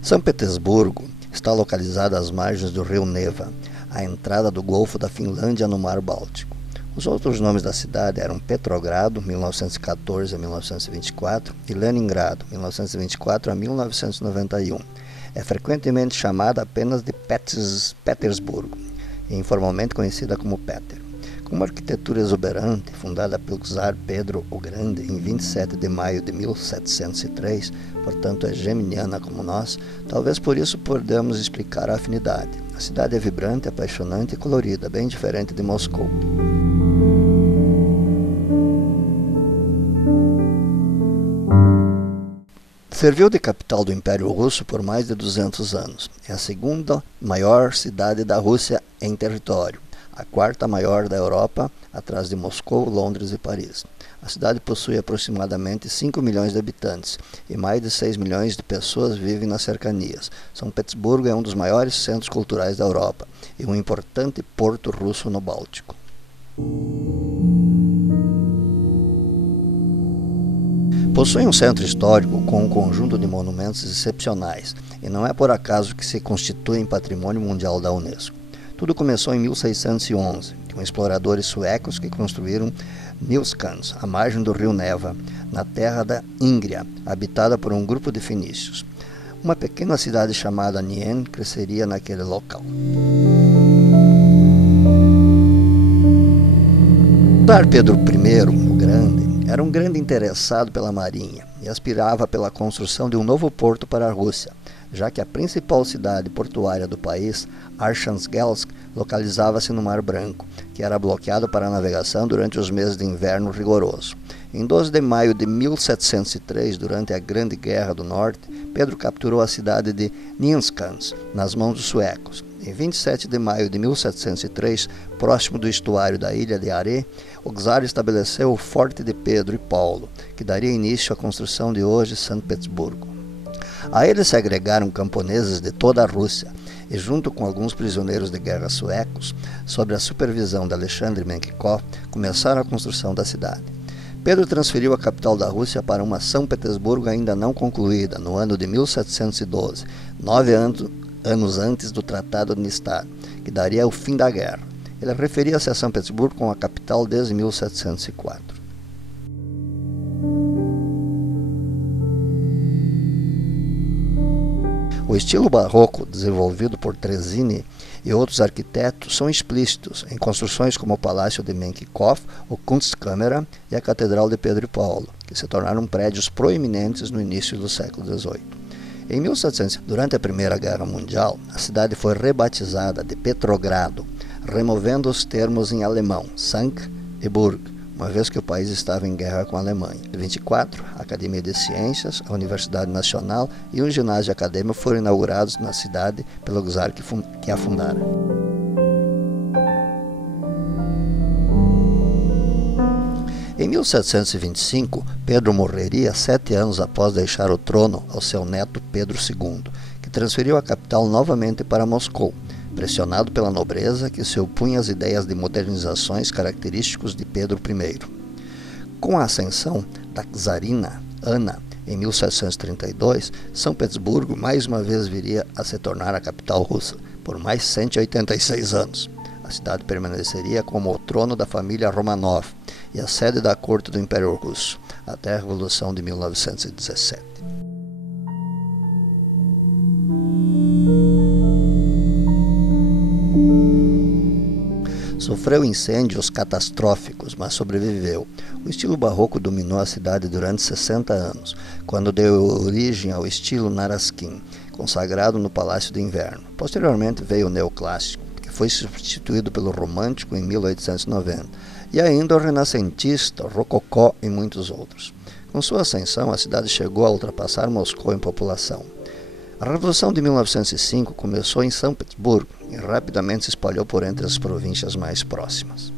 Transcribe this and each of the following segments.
São Petersburgo está localizada às margens do rio Neva, à entrada do Golfo da Finlândia no Mar Báltico. Os outros nomes da cidade eram Petrogrado, 1914 a 1924, e Leningrado, 1924 a 1991. É frequentemente chamada apenas de Petersburgo, e informalmente conhecida como Peter. Com uma arquitetura exuberante, fundada pelo czar Pedro o Grande em 27 de maio de 1703, portanto é geminiana como nós, talvez por isso podemos explicar a afinidade. A cidade é vibrante, apaixonante e colorida, bem diferente de Moscou. Serviu de capital do Império Russo por mais de 200 anos. É a segunda maior cidade da Rússia em território, a quarta maior da Europa, atrás de Moscou, Londres e Paris. A cidade possui aproximadamente 5 milhões de habitantes e mais de 6 milhões de pessoas vivem nas cercanias. São Petersburgo é um dos maiores centros culturais da Europa e um importante porto russo no Báltico. Possui um centro histórico com um conjunto de monumentos excepcionais e não é por acaso que se constitui em Patrimônio Mundial da Unesco. Tudo começou em 1611, com exploradores suecos que construíram Nilskans, à margem do rio Neva, na terra da Íngria, habitada por um grupo de fenícios. Uma pequena cidade chamada Nien cresceria naquele local. O tsar Pedro I, o Grande, era um grande interessado pela marinha e aspirava pela construção de um novo porto para a Rússia, já que a principal cidade portuária do país, Arkhangelsk, localizava-se no Mar Branco, que era bloqueado para a navegação durante os meses de inverno rigoroso. Em 12 de maio de 1703, durante a Grande Guerra do Norte, Pedro capturou a cidade de Nynäshamn nas mãos dos suecos. Em 27 de maio de 1703, próximo do estuário da ilha de Are, o czar estabeleceu o Forte de Pedro e Paulo, que daria início à construção de hoje São Petersburgo. A ele se agregaram camponeses de toda a Rússia e, junto com alguns prisioneiros de guerra suecos, sob a supervisão de Alexandre Menshikov, começaram a construção da cidade. Pedro transferiu a capital da Rússia para uma São Petersburgo ainda não concluída, no ano de 1712, 9 anos antes do Tratado de Nistad, que daria o fim da guerra. Ele referia-se a São Petersburgo como a capital desde 1704. O estilo barroco desenvolvido por Trezini e outros arquitetos são explícitos em construções como o Palácio de Menshikov, o Kunstkamera e a Catedral de Pedro e Paulo, que se tornaram prédios proeminentes no início do século XVIII. Em 1700, durante a Primeira Guerra Mundial, a cidade foi rebatizada de Petrogrado, removendo os termos em alemão, Sankt e Burg, uma vez que o país estava em guerra com a Alemanha. Em 24, a Academia de Ciências, a Universidade Nacional e um ginásio acadêmico foram inaugurados na cidade pelo czar que a fundara. Em 1725, Pedro morreria 7 anos após deixar o trono ao seu neto Pedro II, que transferiu a capital novamente para Moscou, pressionado pela nobreza que se opunha às ideias de modernizações característicos de Pedro I. Com a ascensão da czarina Ana em 1732, São Petersburgo mais uma vez viria a se tornar a capital russa por mais 186 anos. A cidade permaneceria como o trono da família Romanov e a sede da corte do Império Russo, até a Revolução de 1917. Sofreu incêndios catastróficos, mas sobreviveu. O estilo barroco dominou a cidade durante 60 anos, quando deu origem ao estilo Naraskin, consagrado no Palácio de Inverno. Posteriormente veio o neoclássico, que foi substituído pelo romântico em 1890, e ainda o renascentista, o rococó e muitos outros. Com sua ascensão, a cidade chegou a ultrapassar Moscou em população. A Revolução de 1905 começou em São Petersburgo e rapidamente se espalhou por entre as províncias mais próximas.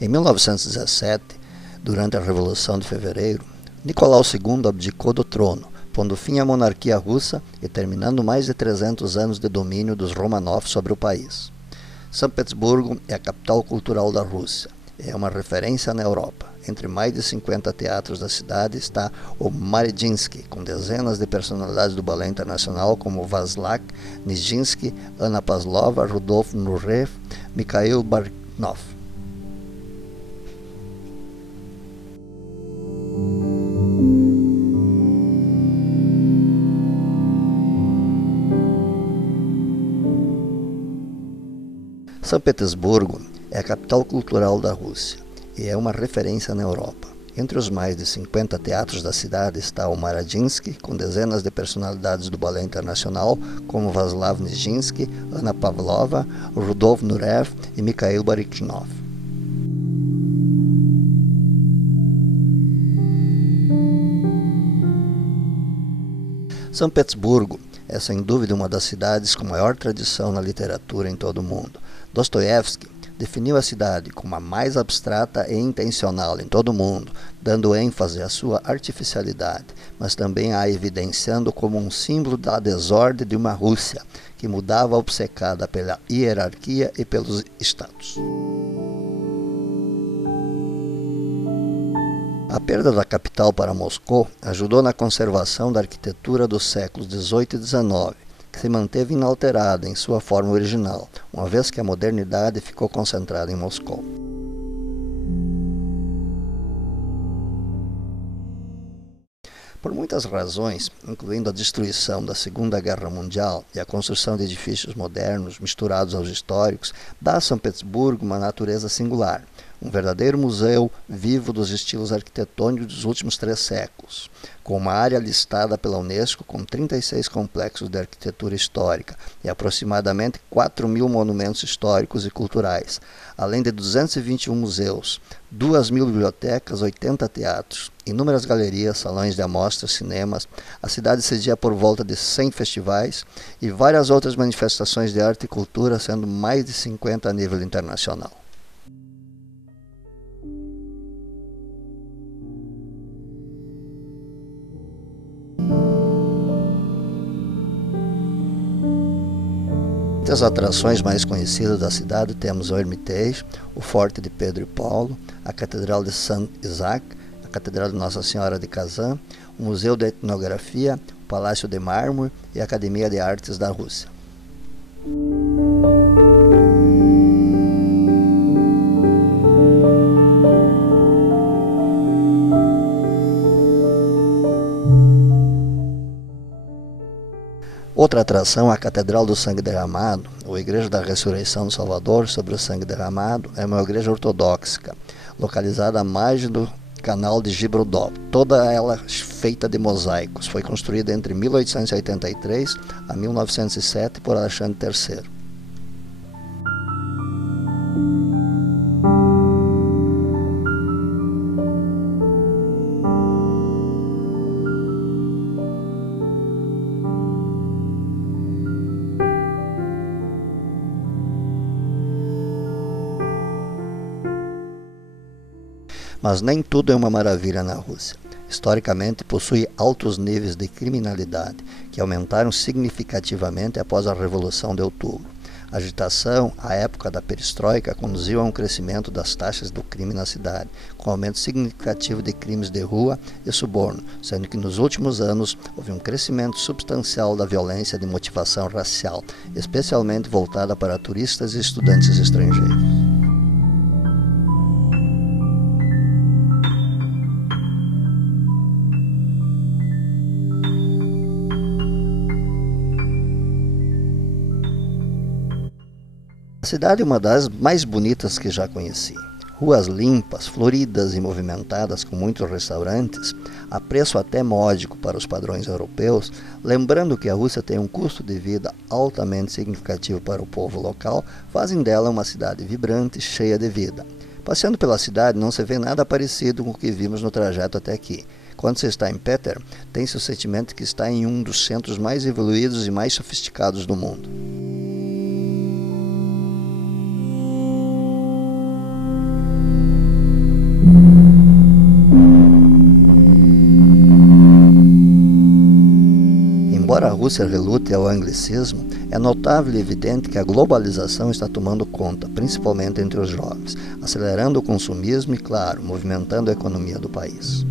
Em 1917, durante a Revolução de Fevereiro, Nicolau II abdicou do trono, pondo fim à monarquia russa e terminando mais de 300 anos de domínio dos Romanov sobre o país. São Petersburgo é a capital cultural da Rússia. É uma referência na Europa. Entre mais de 50 teatros da cidade está o Mariinsky, com dezenas de personalidades do balé internacional como Vasilak Nijinsky, Anna Pavlova, Rudolf Nureyev, Mikhail Baryshnikov. São Petersburgo é a capital cultural da Rússia e é uma referência na Europa. Entre os mais de 50 teatros da cidade está o Mariinsky, com dezenas de personalidades do balé internacional, como Vasilak Nijinsky, Anna Pavlova, Rudolf Nureyev e Mikhail Baryshnikov. São Petersburgo é sem dúvida uma das cidades com maior tradição na literatura em todo o mundo. Dostoiévski definiu a cidade como a mais abstrata e intencional em todo o mundo, dando ênfase à sua artificialidade, mas também a evidenciando como um símbolo da desordem de uma Rússia que mudava obcecada pela hierarquia e pelos status. A perda da capital para Moscou ajudou na conservação da arquitetura dos séculos XVIII e XIX, que se manteve inalterada em sua forma original, uma vez que a modernidade ficou concentrada em Moscou. Por muitas razões, incluindo a destruição da Segunda Guerra Mundial e a construção de edifícios modernos misturados aos históricos, dá a São Petersburgo uma natureza singular, um verdadeiro museu vivo dos estilos arquitetônicos dos últimos 3 séculos, com uma área listada pela Unesco com 36 complexos de arquitetura histórica e aproximadamente 4.000 monumentos históricos e culturais, além de 221 museus, 2.000 bibliotecas, 80 teatros, inúmeras galerias, salões de amostras, cinemas. A cidade cedia por volta de 100 festivais e várias outras manifestações de arte e cultura, sendo mais de 50 a nível internacional. Entre as atrações mais conhecidas da cidade temos o Hermitage, o Forte de Pedro e Paulo, a Catedral de Saint-Isaac, a Catedral de Nossa Senhora de Kazan, o Museu de Etnografia, o Palácio de Mármore e a Academia de Artes da Rússia. Outra atração, a Catedral do Sangue Derramado, ou Igreja da Ressurreição do Salvador sobre o Sangue Derramado, é uma igreja ortodoxa, localizada à margem do canal de Gibraltar, toda ela feita de mosaicos. Foi construída entre 1883 a 1907 por Alexandre III. Mas nem tudo é uma maravilha na Rússia. Historicamente, possui altos níveis de criminalidade, que aumentaram significativamente após a Revolução de Outubro. A agitação, à época da perestroika, conduziu a um crescimento das taxas do crime na cidade, com aumento significativo de crimes de rua e suborno, sendo que nos últimos anos houve um crescimento substancial da violência de motivação racial, especialmente voltada para turistas e estudantes estrangeiros. A cidade é uma das mais bonitas que já conheci. Ruas limpas, floridas e movimentadas com muitos restaurantes, a preço até módico para os padrões europeus, lembrando que a Rússia tem um custo de vida altamente significativo para o povo local, fazem dela uma cidade vibrante e cheia de vida. Passeando pela cidade não se vê nada parecido com o que vimos no trajeto até aqui. Quando se está em Peter, tem-se o sentimento que está em um dos centros mais evoluídos e mais sofisticados do mundo. Embora a Rússia relute ao anglicismo, é notável e evidente que a globalização está tomando conta, principalmente entre os jovens, acelerando o consumismo e, claro, movimentando a economia do país.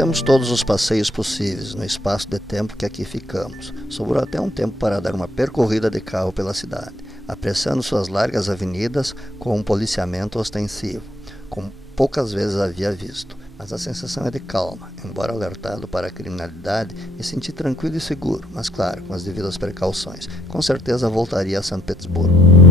Temos todos os passeios possíveis no espaço de tempo que aqui ficamos. Sobrou até um tempo para dar uma percorrida de carro pela cidade, apreciando suas largas avenidas com um policiamento ostensivo, como poucas vezes havia visto. Mas a sensação é de calma. Embora alertado para a criminalidade, me senti tranquilo e seguro, mas claro, com as devidas precauções. Com certeza voltaria a São Petersburgo.